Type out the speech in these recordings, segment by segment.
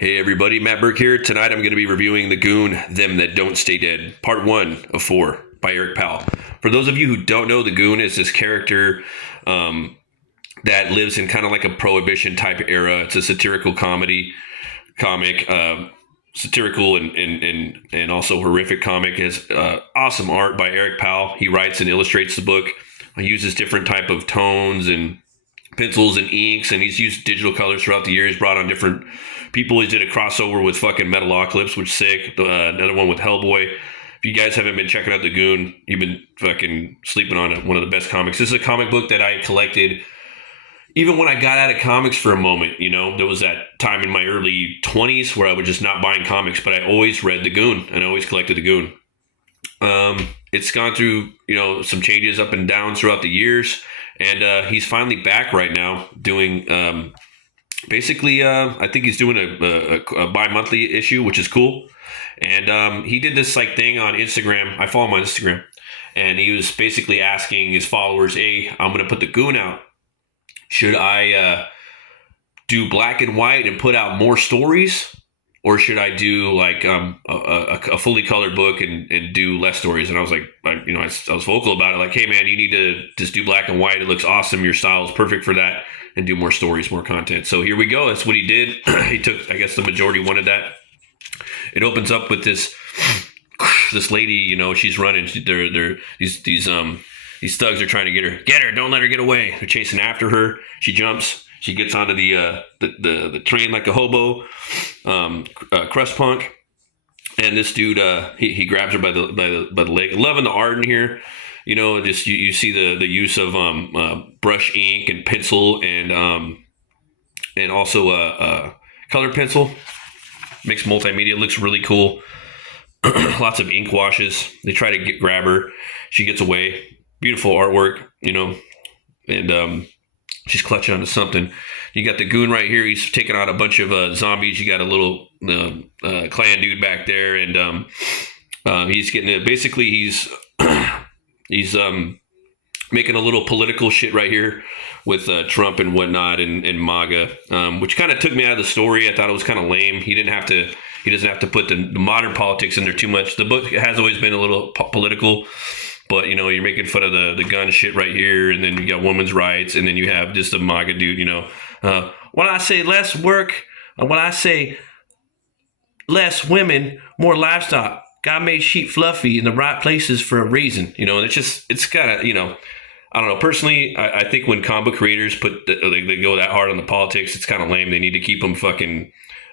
Hey everybody, Matt Burke here. Tonight I'm going to be reviewing The Goon, Them That Don't Stay Dead, Part 1 of 4 by Eric Powell. For those of you who don't know, The Goon is this character that lives in kind of like a prohibition type era. It's a satirical comic, satirical and also horrific comic. It has awesome art by Eric Powell. He writes and illustrates the book. He uses different type of tones and pencils and inks, and he's used digital colors throughout the years. Brought on different people. He did a crossover with fucking Metalocalypse, which is sick. Another one with Hellboy. If you guys haven't been checking out The Goon, you've been fucking sleeping on it. One of the best comics. This is a comic book that I collected even when I got out of comics for a moment. You know, there was that time in my early 20s where I was just not buying comics, but I always read The Goon and I always collected The Goon. It's gone through, some changes up and down throughout the years. And he's finally back right now doing, I think he's doing a bi-monthly issue, which is cool. And he did this thing on Instagram. I follow him on Instagram. And he was basically asking his followers, hey, I'm going to put The Goon out. Should I do black and white and put out more stories? Or should I do a fully colored book and do less stories? And I was like, I was vocal about it. Like, hey man, you need to just do black and white. It looks awesome. Your style is perfect for that. And do more stories, more content. So here we go. That's what he did. He took, I guess the majority wanted that. It opens up with this lady. She's running. These thugs are trying to get her. Don't let her get away. They're chasing after her. She jumps. She gets onto the train like a hobo, crust punk, and this dude he grabs her by the leg. Loving the art in here, just you see the use of brush ink and pencil and also color pencil. Mixed multimedia, looks really cool. Lots of ink washes. They try to grab her. She gets away. Beautiful artwork, and she's clutching onto something. You got the Goon right here. He's taking out a bunch of zombies. You got a little clan dude back there, and he's getting it. Basically, he's making a little political shit right here with Trump and whatnot and MAGA, which kind of took me out of the story. I thought it was kind of lame. He doesn't have to put the modern politics in there too much. The book has always been a little political. But, you're making fun of the gun shit right here. And then you got women's rights. And then you have just a MAGA dude, when I say less work, when I say less women, more livestock. God made sheep fluffy in the right places for a reason. And it's kind of, I don't know. Personally, I think when comic book creators they go that hard on the politics, it's kind of lame. They need to keep them fucking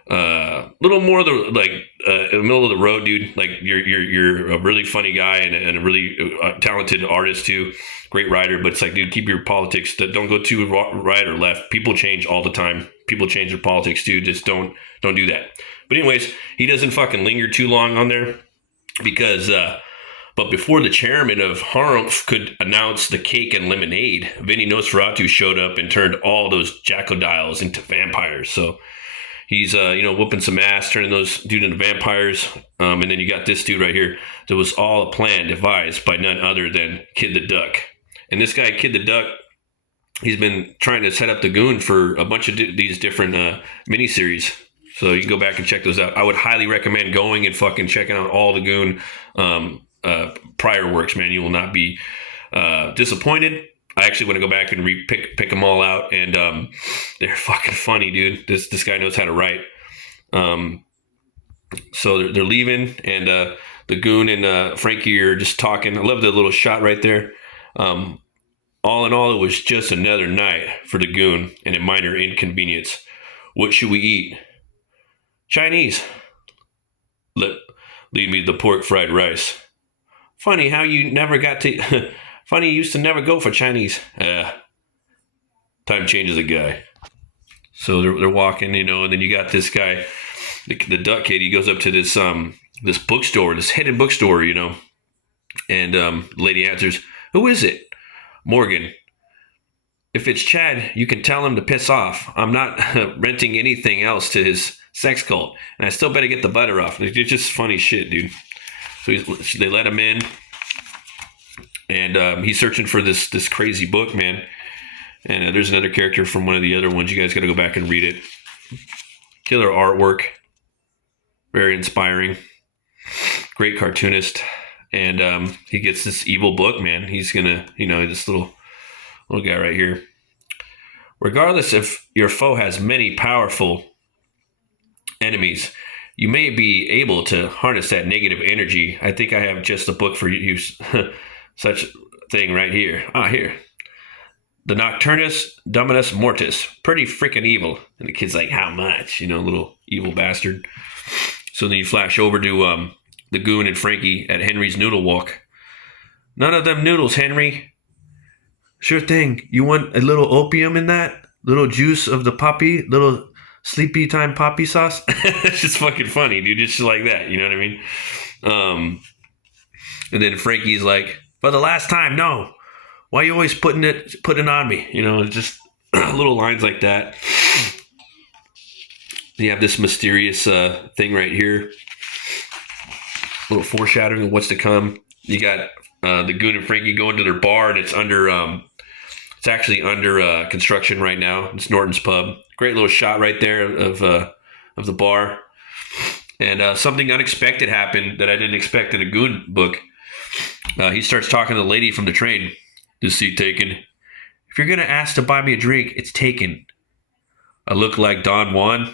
little more in the middle of the road, dude. Like you're a really funny guy and a really talented artist too, great writer. But it's like, dude, keep your politics. Don't go too right or left. People change all the time. People change their politics too. Just don't do that. But anyways, he doesn't fucking linger too long on there because. But before the chairman of Harumph could announce the cake and lemonade, Vinny Nosferatu showed up and turned all those Jackodiles into vampires. So. He's, whooping some ass, turning those dude into vampires. And then you got this dude right here. That was all a plan devised by none other than Kid the Duck. And this guy, Kid the Duck, he's been trying to set up the Goon for a bunch of these different miniseries. So you can go back and check those out. I would highly recommend going and fucking checking out all the Goon prior works, man. You will not be disappointed. I actually want to go back and pick them all out, and they're fucking funny, dude. This guy knows how to write. So they're leaving, and the Goon and Frankie are just talking. I love the little shot right there. All in all, it was just another night for the Goon and a minor inconvenience. What should we eat? Chinese. Lead me the pork fried rice. Funny how you never got to... Funny, you used to never go for Chinese. Time changes a guy. So they're walking, and then you got this guy, the duck kid. He goes up to this bookstore, this hidden bookstore, and the lady answers, "Who is it?" "Morgan." "If it's Chad, you can tell him to piss off. I'm not renting anything else to his sex cult, and I still better get the butter off." It's just funny shit, dude. So they let him in. And he's searching for this crazy book, man. And there's another character from one of the other ones. You guys got to go back and read it. Killer artwork, very inspiring. Great cartoonist, and he gets this evil book. Man, he's gonna, this little guy right here. Regardless if your foe has many powerful enemies, you may be able to harness that negative energy. I think I have just a book for you. Such thing right here. Here. The Nocturnus Dominus Mortis. Pretty freaking evil. And the kid's like, how much? Little evil bastard. So then you flash over to the Goon and Frankie at Henry's Noodle Walk. None of them noodles, Henry. Sure thing. You want a little opium in that? Little juice of the poppy? Little sleepy time poppy sauce? It's just fucking funny, dude. It's just like that. You know what I mean? And then Frankie's like, for the last time, no. Why are you always putting it on me? Just little lines like that. You have this mysterious thing right here. A little foreshadowing of what's to come. You got the Goon and Frankie going to their bar, and it's actually under construction right now. It's Norton's Pub. Great little shot right there of the bar. And something unexpected happened that I didn't expect in a Goon book. He starts talking to the lady from the train. This seat taken. If you're gonna ask to buy me a drink, it's taken. I look like Don Juan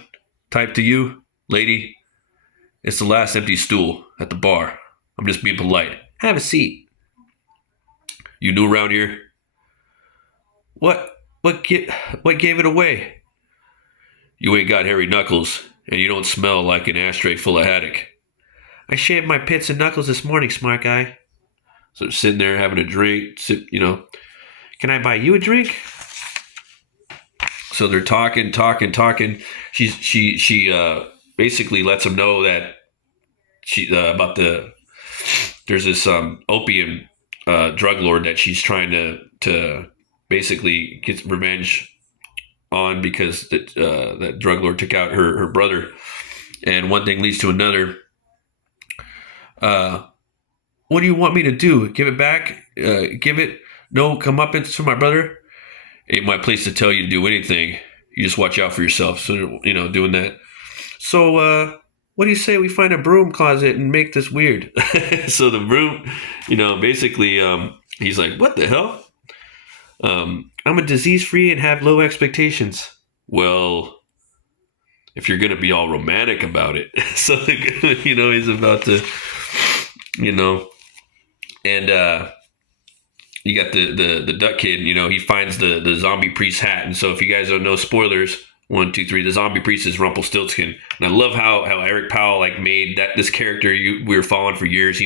type to you, lady. It's the last empty stool at the bar. I'm just being polite. Have a seat. You new around here? What gave it away? You ain't got hairy knuckles, and you don't smell like an ashtray full of haddock. I shaved my pits and knuckles this morning, smart guy. So they're sitting there having a drink. Can I buy you a drink? So they're talking. She basically lets him know that there's this opium drug lord that she's trying to basically get revenge on because that drug lord took out her brother, and one thing leads to another. What do you want me to do? Give it back? Give it no comeuppance to my brother? Ain't my place to tell you to do anything. You just watch out for yourself. So, doing that. So, what do you say we find a broom closet and make this weird? So the broom, basically, he's like, what the hell? I'm a disease-free and have low expectations. Well, if you're going to be all romantic about it. So, he's about to, and you got the duck kid, he finds the zombie priest hat. And so if you guys don't know, spoilers, 1, 2, 3, the zombie priest is Rumpelstiltskin. And I love how Eric Powell made this character we were following for years.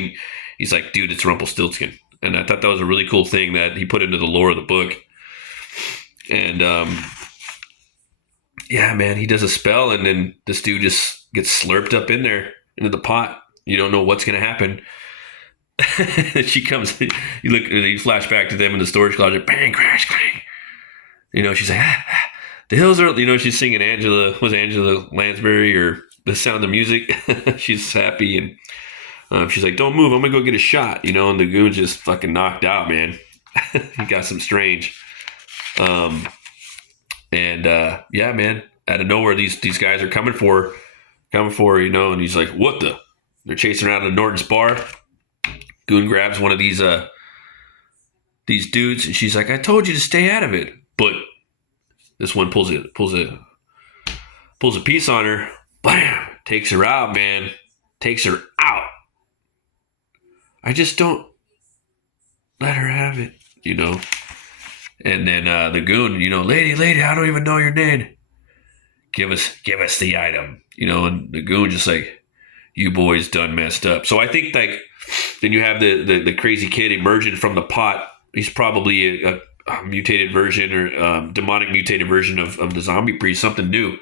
He's like, dude, it's Rumpelstiltskin. And I thought that was a really cool thing that he put into the lore of the book. And yeah, man, he does a spell, and then this dude just gets slurped up in there into the pot. You don't know what's going to happen. She comes, you flash back to them in the storage closet, bang, crash, clang. She's like, the hills are, she's singing Angela Lansbury or The Sound of Music. She's happy, and she's like, don't move, I'm gonna go get a shot, and the Goon's just fucking knocked out, man. He got some strange. Yeah, man, out of nowhere, these guys are coming for, and he's like, what the? They're chasing around the Norton's bar. Goon grabs one of these dudes, and she's like, I told you to stay out of it. But this one pulls a piece on her. Bam! Takes her out, man. Takes her out. I just don't let her have it, And then the Goon, lady, I don't even know your name. Give us the item, and the Goon just like, you boys done messed up. So I think then you have the crazy kid emerging from the pot. He's probably a mutated version or demonic mutated version of the zombie priest, something new.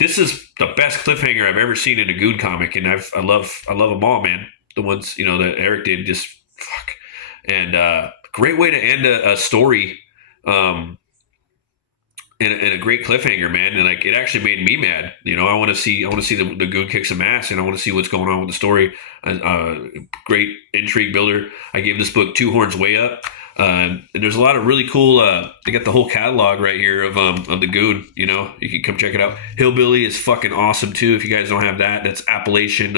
This is the best cliffhanger I've ever seen in a Goon comic, and I love them all, man. The ones that Eric did, just fuck. And great way to end a story. And a great cliffhanger, man, and it actually made me mad. I want to see the Goon kick some ass, and I want to see what's going on with the story. Great intrigue builder. I gave this book 2 horns way up. And there's a lot of really cool. They got the whole catalog right here of the Goon. You know, you can come check it out. Hillbilly is fucking awesome too. If you guys don't have that, that's Appalachian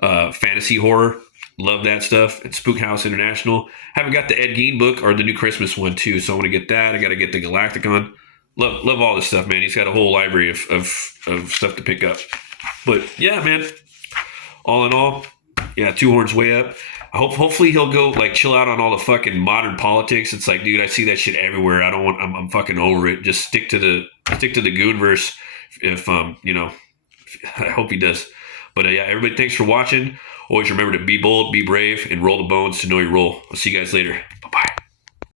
fantasy horror. Love that stuff. It's Spook House International. Haven't got the Ed Gein book or the new Christmas one too, so I want to get that. I got to get the Galacticon. Love all this stuff, man. He's got a whole library of stuff to pick up. But yeah, man. All in all, yeah, Two Horns way up. Hopefully he'll go like chill out on all the fucking modern politics. It's like, dude, I see that shit everywhere. I don't want. I'm fucking over it. Just stick to the Goonverse. If you know, I hope he does. But yeah, everybody, thanks for watching. Always remember to be bold, be brave, and roll the bones to know your role. I'll see you guys later. Bye bye.